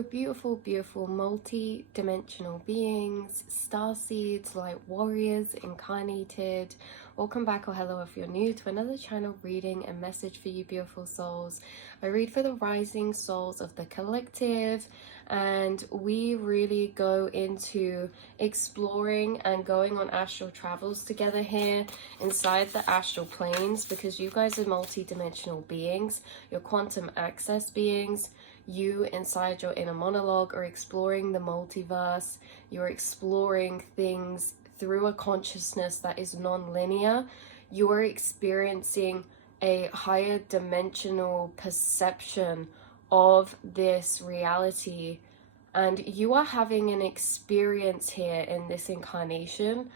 Hello, beautiful, beautiful multi-dimensional beings, star seeds, light warriors, incarnated. Welcome back, or hello if you're new to another channel reading and message for you, beautiful souls. I read for the rising souls of the collective, and we really go into exploring and going on astral travels together here inside the astral planes, because you guys are multi-dimensional beings, you're quantum access beings. You inside your inner monologue are exploring the multiverse. You're exploring things through a consciousness that is non-linear. You are experiencing a higher dimensional perception of this reality, and you are having an experience here in this incarnation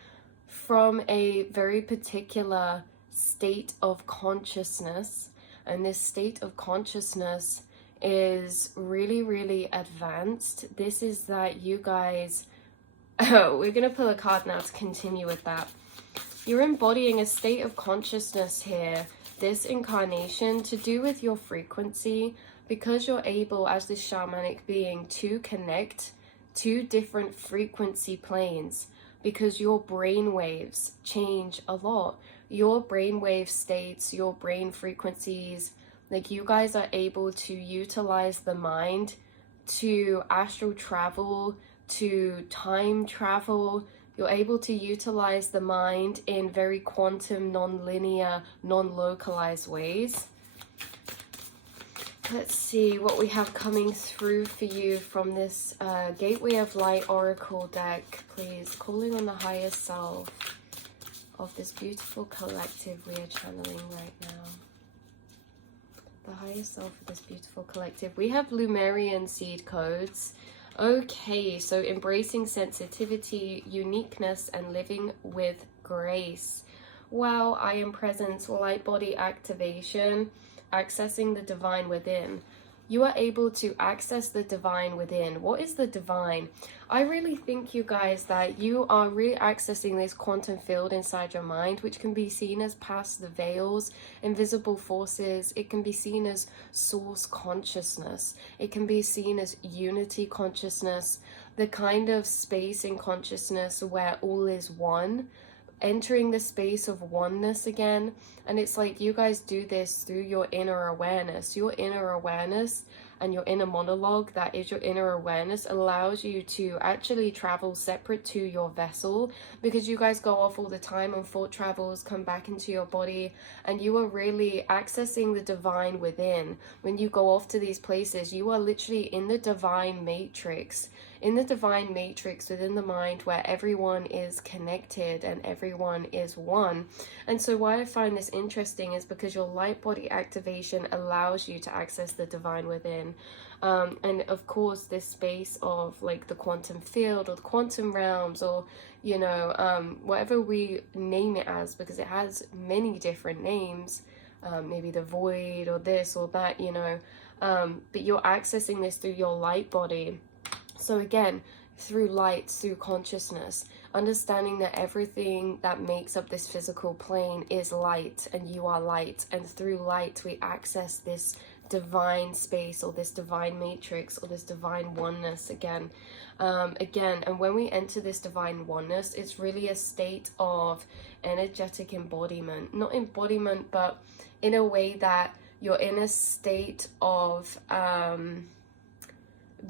from a very particular state of consciousness. And this state of consciousness is really, really advanced. This is that you guys, we're gonna pull a card now to continue with that. You're embodying a state of consciousness here, this incarnation, to do with your frequency, because you're able as this shamanic being to connect to different frequency planes, because your brain waves change a lot. Your brainwave states, your brain frequencies, like you guys are able to utilize the mind to astral travel, to time travel. You're able to utilize the mind in very quantum, non-linear, non-localized ways. Let's see what we have coming through for you from this Gateway of Light Oracle deck, please. Calling on the higher self of this beautiful collective we are channeling right now. The higher self of this beautiful collective. We have Lemurian seed codes. Okay, so embracing sensitivity, uniqueness, and living with grace. Wow, I am present, light body activation, accessing the divine within. You are able to access the divine within. What is the divine? I really think, you guys, that you are really accessing this quantum field inside your mind, which can be seen as past the veils, invisible forces. It can be seen as source consciousness. It can be seen as unity consciousness, the kind of space in consciousness where all is one. Entering the space of oneness again. And it's like you guys do this through your inner awareness. Your inner awareness and your inner monologue, that is your inner awareness, allows you to actually travel separate to your vessel, because you guys go off all the time on thought travels, come back into your body, and you are really accessing the divine within. When you go off to these places, you are literally in the divine matrix, within the mind, where everyone is connected and everyone is one. And so why I find this interesting is because your light body activation allows you to access the divine within. And of course, this space of like the quantum field or the quantum realms, or you know, whatever we name it as, because it has many different names, maybe the void or this or that, you know, but you're accessing this through your light body. So again, through light, through consciousness, understanding that everything that makes up this physical plane is light, and you are light, and through light we access this divine space, or this divine matrix, or this divine oneness again. And when we enter this divine oneness, it's really a state of energetic embodiment. Not embodiment, but in a way that you're in a state of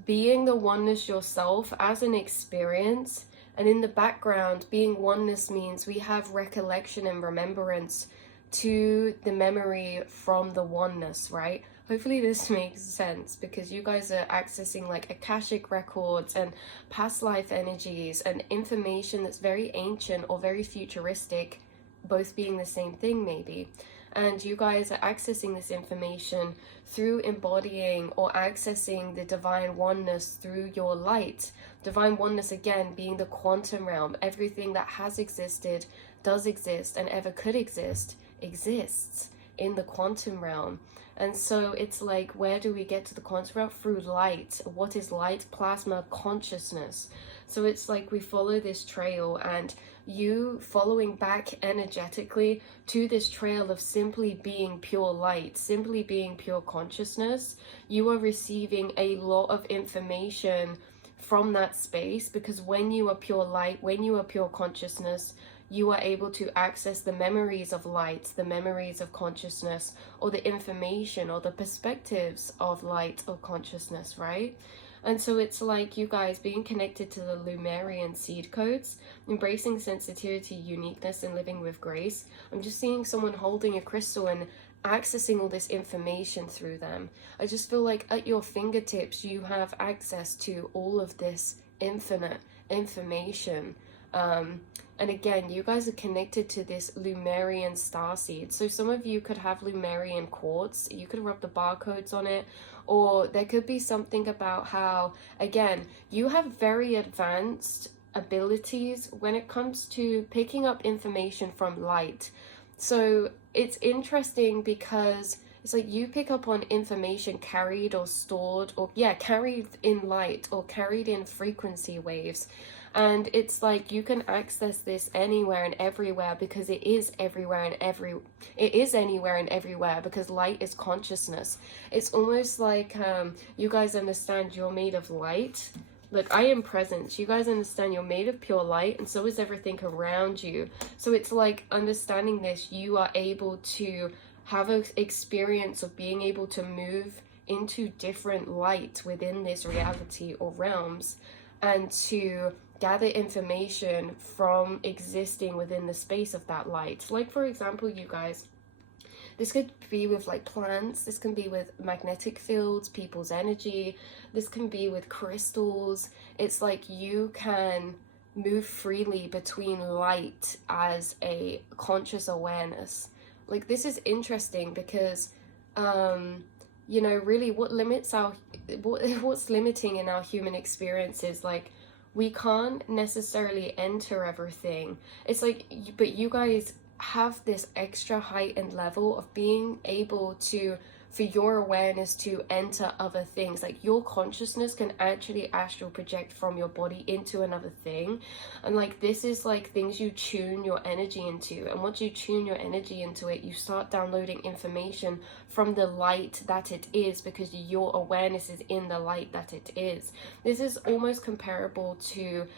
being the oneness yourself as an experience. And in the background, being oneness means we have recollection and remembrance to the memory from the oneness, right? Hopefully this makes sense, because you guys are accessing like Akashic records and past life energies and information that's very ancient or very futuristic, both being the same thing maybe. And you guys are accessing this information through embodying or accessing the divine oneness through your light. Divine oneness, again, being the quantum realm. Everything that has existed, does exist, and ever could exist, exists in the quantum realm. And so it's like, where do we get to the quantum realm? Through light. What is light? Plasma consciousness. So it's like we follow this trail, and you following back energetically to this trail of simply being pure light, simply being pure consciousness. You are receiving a lot of information from that space, because when you are pure light, when you are pure consciousness, you are able to access the memories of light, the memories of consciousness, or the information or the perspectives of light or consciousness, right? And so it's like you guys being connected to the Lemurian seed codes, embracing sensitivity, uniqueness, and living with grace. I'm just seeing someone holding a crystal and accessing all this information through them. I just feel like at your fingertips, you have access to all of this infinite information. And again, you guys are connected to this Lemurian starseed. So some of you could have Lemurian quartz. You could rub the barcodes on it. Or there could be something about how, again, you have very advanced abilities when it comes to picking up information from light. So it's interesting because it's like you pick up on information carried or stored, or carried in light or carried in frequency waves. And it's like you can access this anywhere and everywhere, because it is everywhere and anywhere and everywhere, because light is consciousness. It's almost like you guys understand you're made of light. Look, I am presence. You guys understand you're made of pure light, and so is everything around you. So it's like understanding this, you are able to have an experience of being able to move into different light within this reality or realms, and to gather information from existing within the space of that light. Like, for example, you guys, this could be with like plants, this can be with magnetic fields, people's energy, this can be with crystals. It's like you can move freely between light as a conscious awareness. Like, this is interesting because you know, really what's limiting in our human experience is like we can't necessarily enter everything. It's like, but you guys have this extra heightened level of being able to, for your awareness to enter other things. Like, your consciousness can actually astral project from your body into another thing. And like, this is like things you tune your energy into. And once you tune your energy into it, you start downloading information from the light that it is, because your awareness is in the light that it is. This is almost comparable to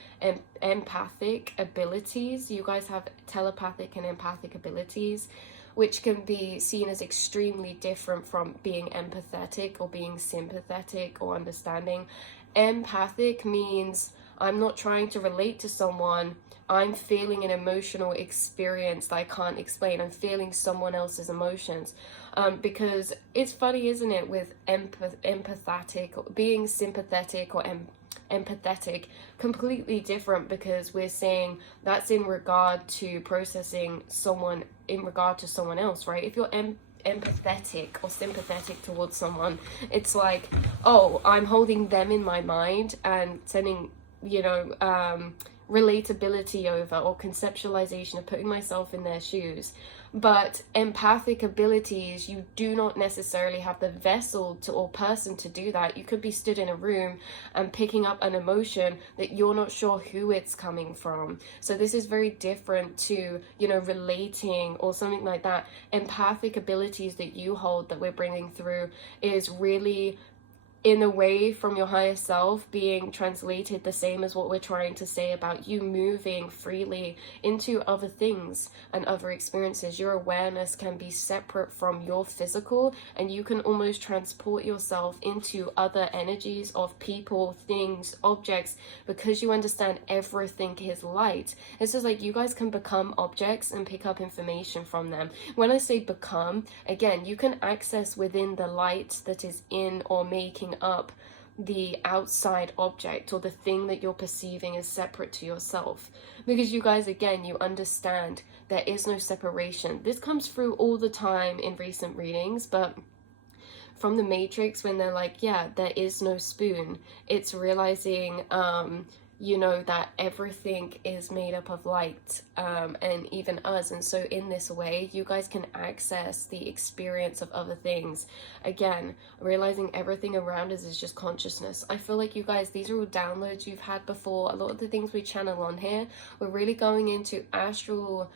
empathic abilities. You guys have telepathic and empathic abilities, which can be seen as extremely different from being empathetic or being sympathetic or understanding. Empathic means I'm not trying to relate to someone, I'm feeling an emotional experience that I can't explain. I'm feeling someone else's emotions. Because it's funny, isn't it, with empathetic, or being sympathetic or empathetic, completely different, because we're saying that's in regard to processing someone in regard to someone else, right? If you're empathetic or sympathetic towards someone, it's like, oh, I'm holding them in my mind and sending, you know, relatability over, or conceptualization of putting myself in their shoes. But empathic abilities, you do not necessarily have the vessel to, or person to do that. You could be stood in a room and picking up an emotion that you're not sure who it's coming from. So this is very different to, you know, relating or something like that. Empathic abilities that you hold, that we're bringing through, is really in a way from your higher self being translated the same as what we're trying to say about you moving freely into other things and other experiences. Your awareness can be separate from your physical, and you can almost transport yourself into other energies of people, things, objects, because you understand everything is light. It's just like you guys can become objects and pick up information from them. When I say become, again, you can access within the light that is in or making up the outside object, or the thing that you're perceiving as separate to yourself, because you guys, again, you understand there is no separation. This comes through all the time in recent readings, but from the Matrix, when they're like, yeah, there is no spoon, it's realizing you know, that everything is made up of light, and even us. And so in this way, you guys can access the experience of other things. Again, realizing everything around us is just consciousness. I feel like you guys, these are all downloads you've had before. A lot of the things we channel on here, we're really going into astral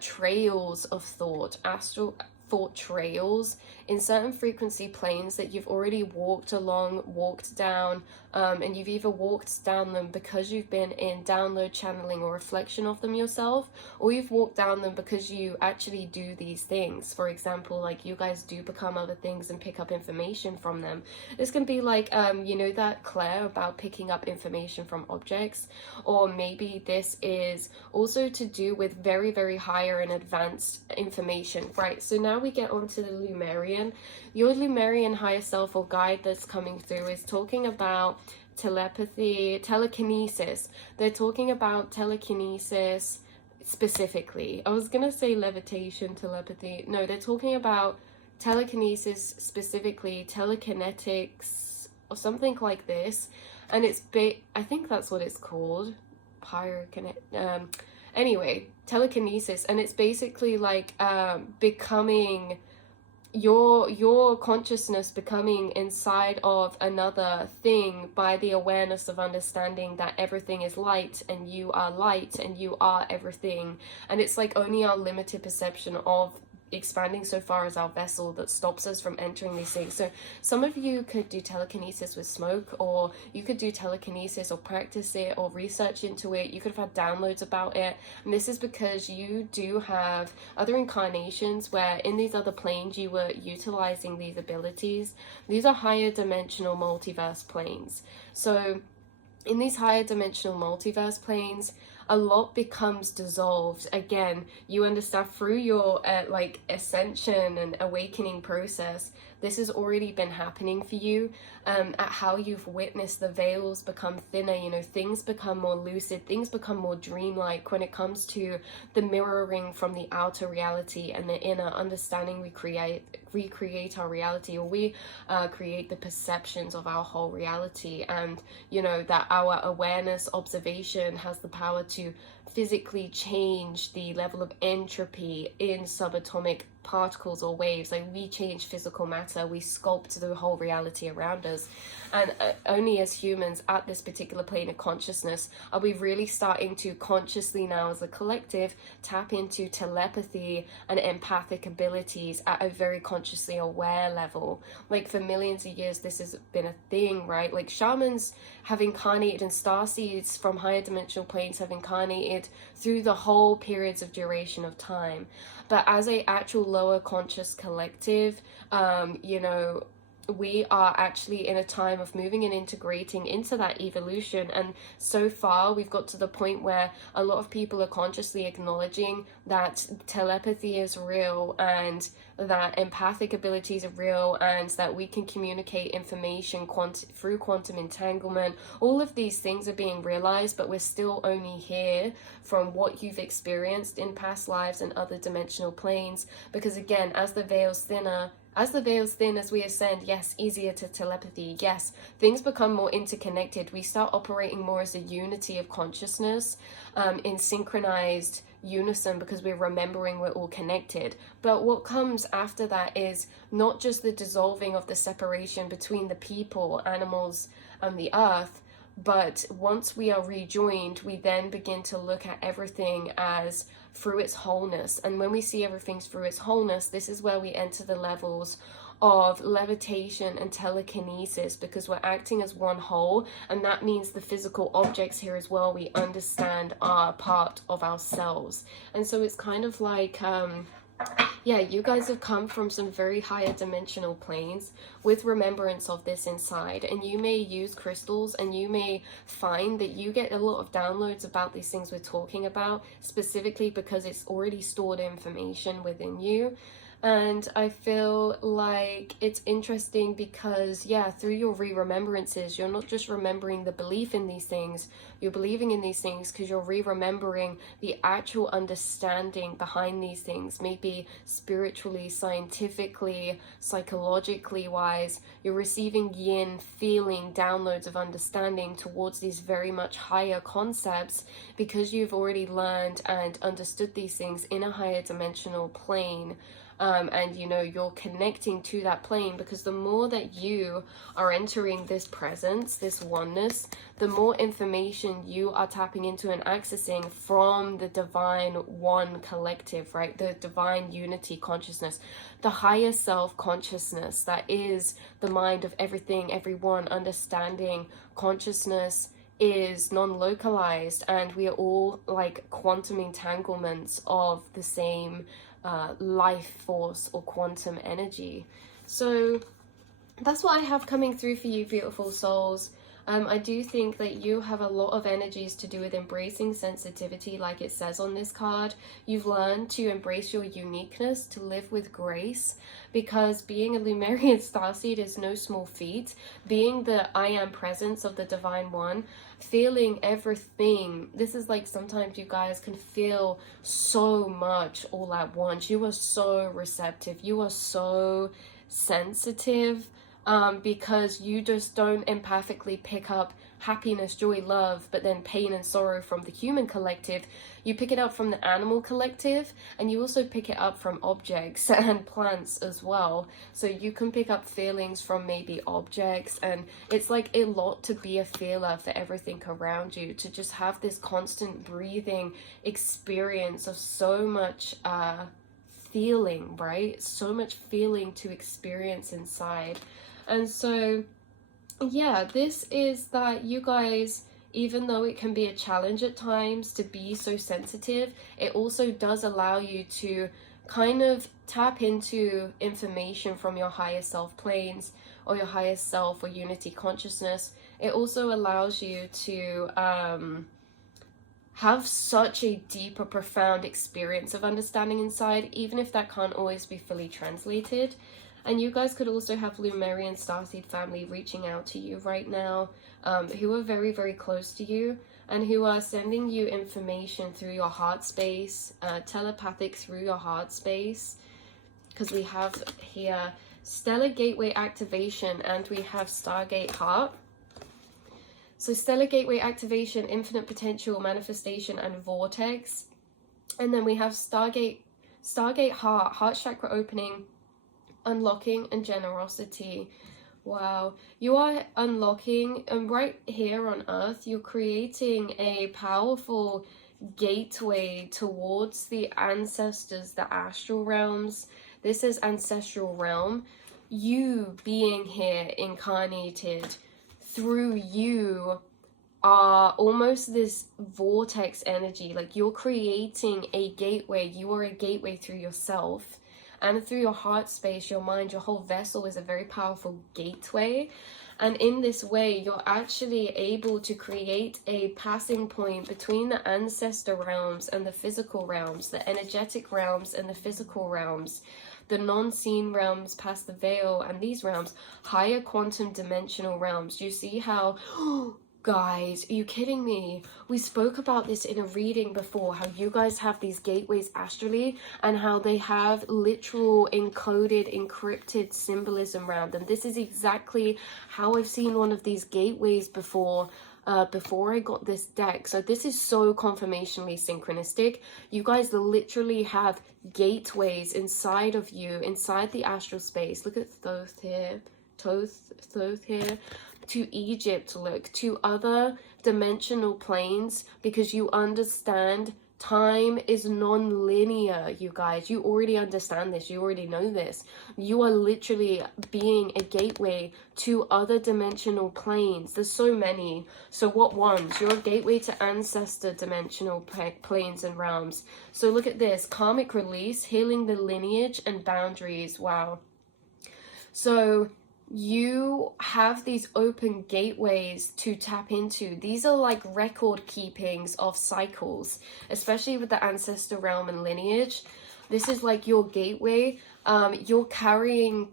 trails of thought, astral thought trails in certain frequency planes that you've already walked along, walked down, and you've either walked down them because you've been in download channeling or reflection of them yourself, or you've walked down them because you actually do these things. For example, like you guys do become other things and pick up information from them. This can be like, you know, that Claire about picking up information from objects, or maybe this is also to do with very, very higher and advanced information, right? So now we get onto the Lemurian. Your Lemurian higher self or guide that's coming through is talking about telepathy, telekinesis. They're talking about telekinesis specifically. I was gonna say levitation, telepathy. No, they're talking about telekinesis specifically, telekinetics or something like this. And it's I think that's what it's called. Anyway, telekinesis, and it's basically like becoming your consciousness becoming inside of another thing by the awareness of understanding that everything is light and you are everything. And it's like only our limited perception of expanding so far as our vessel that stops us from entering these things. So some of you could do telekinesis with smoke, or you could do telekinesis or practice it or research into it. You could have had downloads about it, and this is because you do have other incarnations where in these other planes you were utilizing these abilities. These are higher dimensional multiverse planes. So in these higher dimensional multiverse planes, a lot becomes dissolved. Again, you understand through your like ascension and awakening process, this has already been happening for you, at how you've witnessed the veils become thinner, you know, things become more lucid, things become more dreamlike when it comes to the mirroring from the outer reality and the inner understanding. We recreate our reality, or we create the perceptions of our whole reality. And you know that our awareness observation has the power to physically change the level of entropy in subatomic particles or waves. Like we change physical matter, we sculpt the whole reality around us. And only as humans at this particular plane of consciousness are we really starting to consciously now as a collective tap into telepathy and empathic abilities at a very consciously aware level. Like for millions of years this has been a thing, right? Like shamans have incarnated and starseeds from higher dimensional planes have incarnated through the whole periods of duration of time. But as a actual lower conscious collective, you know, we are actually in a time of moving and integrating into that evolution. And so far we've got to the point where a lot of people are consciously acknowledging that telepathy is real, and that empathic abilities are real, and that we can communicate information through quantum entanglement. All of these things are being realized, but we're still only here from what you've experienced in past lives and other dimensional planes. Because again, as the veils thin as we ascend, yes, easier to telepathy, yes, things become more interconnected. We start operating more as a unity of consciousness, in synchronized unison, because we're remembering we're all connected. But what comes after that is not just the dissolving of the separation between the people, animals, and the earth, but once we are rejoined, we then begin to look at everything as through its wholeness. And when we see everything through its wholeness, this is where we enter the levels of levitation and telekinesis, because we're acting as one whole, and that means the physical objects here as well, we understand, are part of ourselves. And so it's kind of like yeah, you guys have come from some very higher dimensional planes with remembrance of this inside, and you may use crystals, and you may find that you get a lot of downloads about these things we're talking about, specifically because it's already stored information within you. And I feel like it's interesting because, yeah, through your re-remembrances, you're not just remembering the belief in these things, you're believing in these things because you're re-remembering the actual understanding behind these things, maybe spiritually, scientifically, psychologically wise. You're receiving yin, feeling, downloads of understanding towards these very much higher concepts because you've already learned and understood these things in a higher dimensional plane. And you know, you're connecting to that plane, because the more that you are entering this presence, this oneness, the more information you are tapping into and accessing from the divine one collective, right? The divine unity consciousness, the higher self consciousness that is the mind of everything, everyone. Understanding consciousness is non-localized, and we are all like quantum entanglements of the same life force or quantum energy. So that's what I have coming through for you, beautiful souls. I do think that you have a lot of energies to do with embracing sensitivity, like it says on this card. You've learned to embrace your uniqueness, to live with grace, because being a Lemurian starseed is no small feat. Being the I am presence of the Divine One, feeling everything. This is like, sometimes you guys can feel so much all at once. You are so receptive. You are so sensitive. Because you just don't empathically pick up happiness, joy, love, but then pain and sorrow from the human collective. You pick it up from the animal collective, and you also pick it up from objects and plants as well. So you can pick up feelings from maybe objects, and it's like a lot to be a feeler for everything around you, to just have this constant breathing experience of so much feeling, right? So much feeling to experience inside. And so, yeah, this is that you guys, even though it can be a challenge at times to be so sensitive, it also does allow you to kind of tap into information from your higher self planes, or your higher self or unity consciousness. It also allows you to have such a deeper, profound experience of understanding inside, even if that can't always be fully translated. And you guys could also have Lemurian starseed family reaching out to you right now, who are very, very close to you, and who are sending you information through your heart space, telepathic through your heart space, because we have here Stellar Gateway activation, and we have Stargate Heart. So Stellar Gateway activation, infinite potential, manifestation, and vortex. And then we have Stargate Heart, heart chakra opening, unlocking, and generosity. Wow, you are unlocking, and right here on earth you're creating a powerful gateway towards the ancestors, the astral realms. This is ancestral realm. You being here incarnated, through you are almost this vortex energy. Like, you're creating a gateway. You are a gateway through yourself, and through your heart space, your mind, your whole vessel is a very powerful gateway. And in this way, you're actually able to create a passing point between the ancestor realms and the physical realms, the energetic realms and the physical realms, the non-seen realms past the veil, and these realms, higher quantum dimensional realms. You see how... Guys, are you kidding me? We spoke about this in a reading before, how you guys have these gateways astrally, and how they have literal encoded, encrypted symbolism around them. This is exactly how I've seen one of these gateways before I got this deck. So this is so confirmationally synchronistic. You guys literally have gateways inside of you, inside the astral space. Look at Thoth here. Thoth here. To Egypt, look, to other dimensional planes, because you understand time is non-linear. You guys, you already understand this, you already know this. You are literally being a gateway to other dimensional planes. There's so many. So what ones? You're a gateway to ancestor dimensional planes and realms. So look at this: karmic release, healing the lineage and boundaries. Wow. So you have these open gateways to tap into. These are like record keepings of cycles, especially with the ancestor realm and lineage. This is like your gateway you're carrying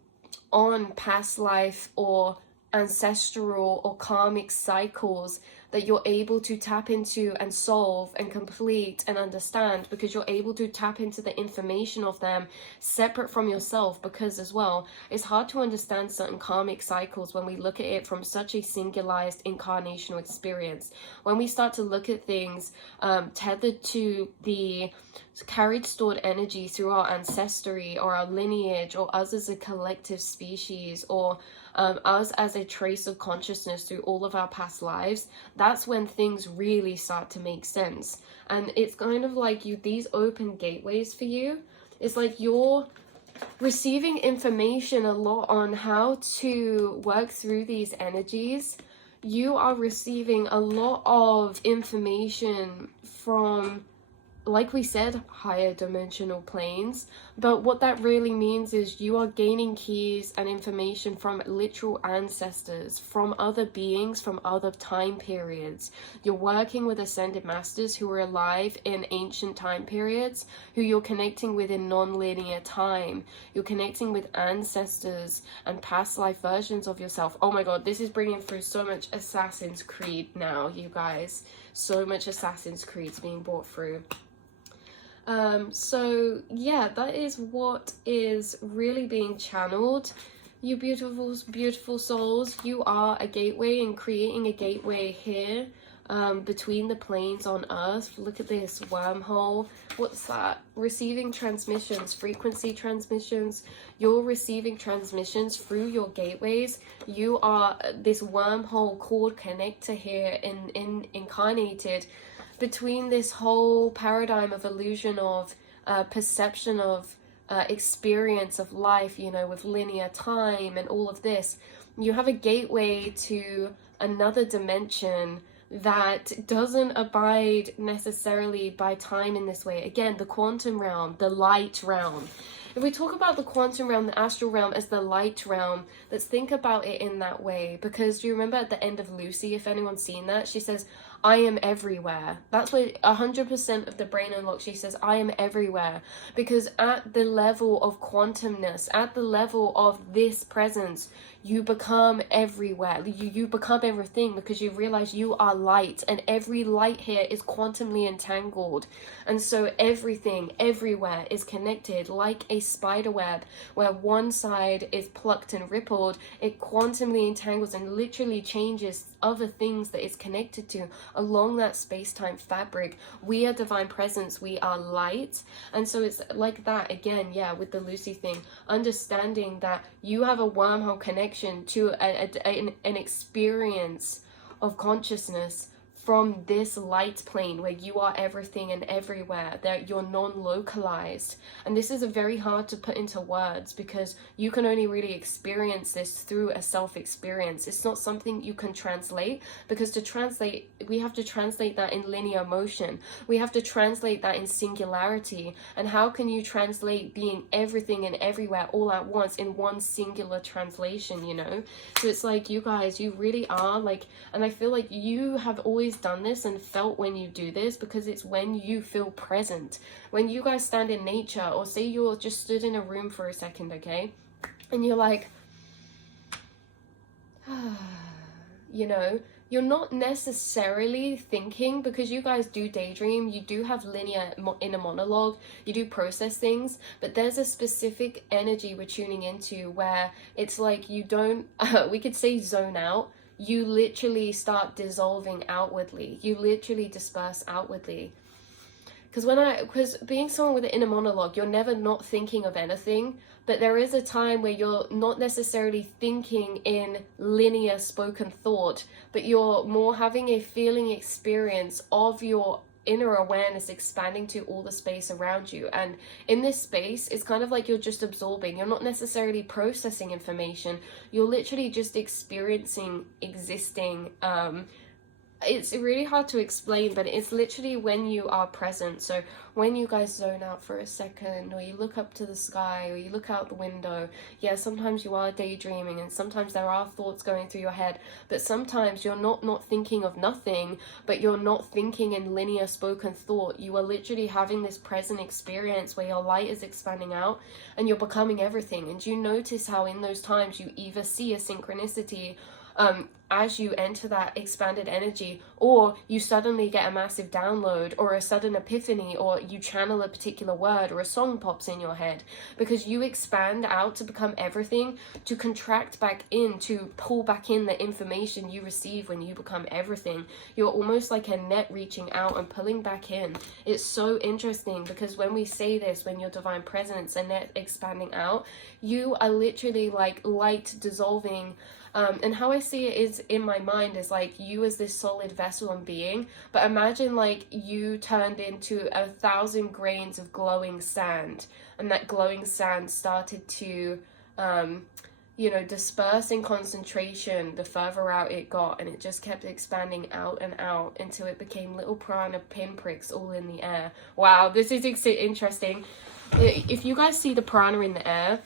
on past life or ancestral or karmic cycles that you're able to tap into and solve and complete and understand, because you're able to tap into the information of them separate from yourself. Because as well, it's hard to understand certain karmic cycles when we look at it from such a singularized incarnational experience. When we start to look at things tethered to the carried stored energy through our ancestry or our lineage, or us as a collective species, or us as a trace of consciousness through all of our past lives, that's when things really start to make sense. And it's kind of like these open gateways for you. It's like you're receiving information a lot on how to work through these energies. You are receiving a lot of information from, like we said, higher dimensional planes. But what that really means is you are gaining keys and information from literal ancestors, from other beings, from other time periods. You're working with ascended masters who were alive in ancient time periods, who you're connecting with in non-linear time. You're connecting with ancestors and past life versions of yourself. Oh my god, this is bringing through so much Assassin's Creed now, you guys. So much Assassin's Creed's being brought through. So yeah, that is what is really being channeled. You beautiful, beautiful souls, you are a gateway, and creating a gateway here between the planes on Earth. Look at this wormhole. What's that? Receiving transmissions, frequency transmissions. You're receiving transmissions through your gateways. You are this wormhole cord connector here incarnated between this whole paradigm of illusion of perception of experience of life, you know, with linear time and all of this. You have a gateway to another dimension that doesn't abide necessarily by time in this way. Again, the quantum realm, the light realm. If we talk about the quantum realm, the astral realm as the light realm, let's think about it in that way. Because do you remember at the end of Lucy, if anyone's seen that, she says, I am everywhere. That's what 100% of the brain unlock. She says, I am everywhere. Because at the level of quantumness, at the level of this presence, you become everywhere. You become everything, because you realize you are light, and every light here is quantumly entangled. And so everything, everywhere is connected like a spider web, where one side is plucked and rippled, it quantumly entangles and literally changes other things that it's connected to along that space-time fabric. We are divine presence, we are light. And so it's like that again, yeah, with the Lucy thing, understanding that you have a wormhole connection to an experience of consciousness from this light plane, where you are everything and everywhere, that you're non-localized. And this is very hard to put into words, because you can only really experience this through a self-experience. It's not something you can translate, because to translate, we have to translate that in linear motion. We have to translate that in singularity. And how can you translate being everything and everywhere all at once in one singular translation, you know? So it's like, you guys, you really are like, and I feel like you have always done this and felt when you do this, because it's when you feel present. When you guys stand in nature, or say you're just stood in a room for a second, okay, and you're like, you know, you're not necessarily thinking, because you guys do daydream, you do have linear inner monologue, you do process things, but there's a specific energy we're tuning into where it's like you don't, we could say zone out. You literally start dissolving outwardly. You literally disperse outwardly. Because being someone with an inner monologue, you're never not thinking of anything, but there is a time where you're not necessarily thinking in linear spoken thought, but you're more having a feeling experience of your inner awareness expanding to all the space around you. And in this space, it's kind of like you're just absorbing. You're not necessarily processing information. You're literally just experiencing, existing, it's really hard to explain, but it's literally when you are present. So when you guys zone out for a second, or you look up to the sky, or you look out the window, yeah, sometimes you are daydreaming, and sometimes there are thoughts going through your head, but sometimes you're not thinking of nothing, but you're not thinking in linear spoken thought. You are literally having this present experience where your light is expanding out and you're becoming everything. And you notice how in those times you either see a synchronicity as you enter that expanded energy, or you suddenly get a massive download or a sudden epiphany, or you channel a particular word, or a song pops in your head, because you expand out to become everything, to contract back in, to pull back in the information you receive when you become everything. You're almost like a net reaching out and pulling back in. It's so interesting, because when we say this, when your divine presence, a net expanding out, you are literally like light dissolving. And how I see it is, in my mind, is like you as this solid vessel and being, but imagine like you turned into 1,000 grains of glowing sand, and that glowing sand started to disperse in concentration the further out it got, and it just kept expanding out and out until it became little prana pinpricks all in the air. Wow, this is interesting. If you guys see the prana in the air,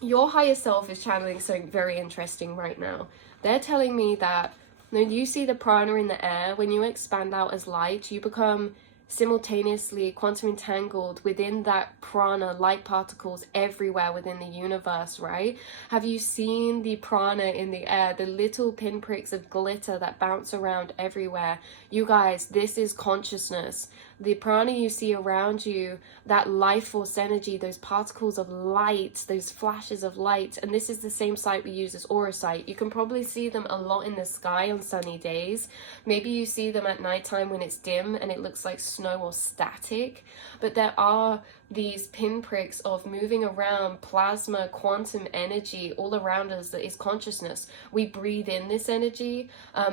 your higher self is channeling something very interesting right now. They're telling me that when you see the prana in the air, when you expand out as light, you become simultaneously quantum entangled within that prana, light particles everywhere within the universe, right? Have you seen the prana in the air, the little pinpricks of glitter that bounce around everywhere? You guys, this is consciousness. The prana you see around you, that life force energy, those particles of light, those flashes of light, and this is the same sight we use as aura sight. You can probably see them a lot in the sky on sunny days. Maybe you see them at nighttime when it's dim and it looks like snow or static, but there are these pinpricks of moving around plasma, quantum energy all around us that is consciousness. We breathe in this energy.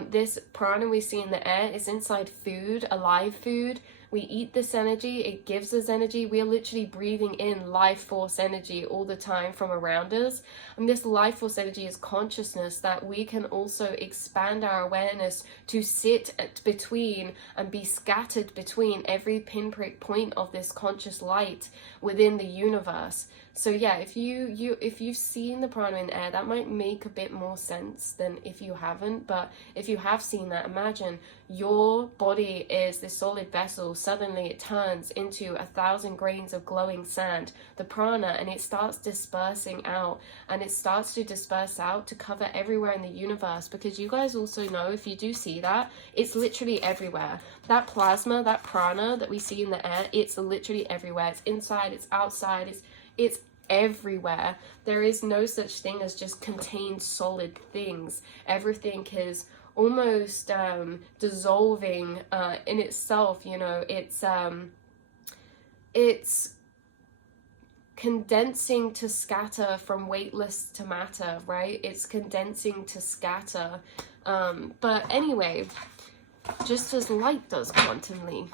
This prana we see in the air is inside food, alive food. We eat this energy, it gives us energy. We are literally breathing in life force energy all the time from around us. And this life force energy is consciousness that we can also expand our awareness to sit between and be scattered between every pinprick point of this conscious light within the universe. So yeah, if you've seen the prana in the air, that might make a bit more sense than if you haven't. But if you have seen that, imagine your body is this solid vessel. Suddenly it turns into 1,000 grains of glowing sand, the prana, and it starts dispersing out, and it starts to disperse out to cover everywhere in the universe. Because you guys also know, if you do see that, it's literally everywhere. That plasma, that prana that we see in the air, it's literally everywhere. It's inside, it's outside, it's everywhere. There is no such thing as just contained solid things. Everything is almost dissolving in itself. It's condensing to scatter from weightless to matter, right? It's condensing to scatter. But anyway, just as light does quantumly,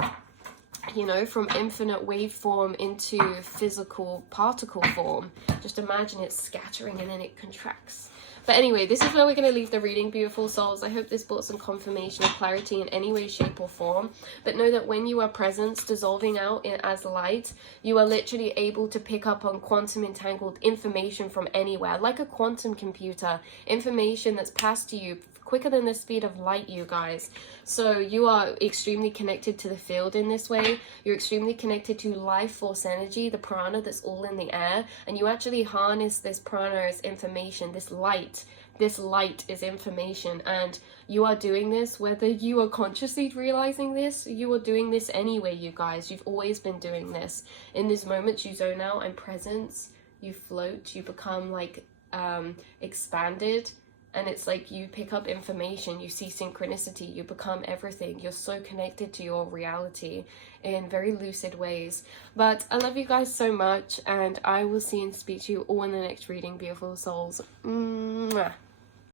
from infinite waveform into physical particle form. Just imagine it scattering and then it contracts. But anyway, this is where we're going to leave the reading, beautiful souls. I hope this brought some confirmation or clarity in any way, shape or form. But know that when you are presence dissolving out as light, you are literally able to pick up on quantum entangled information from anywhere, like a quantum computer, information that's passed to you quicker than the speed of light, you guys. So you are extremely connected to the field in this way. You're extremely connected to life force energy, the prana that's all in the air, and you actually harness this prana as information. This light is information, and you are doing this whether you are consciously realizing this. You are doing this anyway, you guys. You've always been doing this. In these moments you zone out and presence, you float, you become like expanded. And it's like you pick up information, you see synchronicity, you become everything. You're so connected to your reality in very lucid ways. But I love you guys so much, and I will see and speak to you all in the next reading, beautiful souls. Mwah.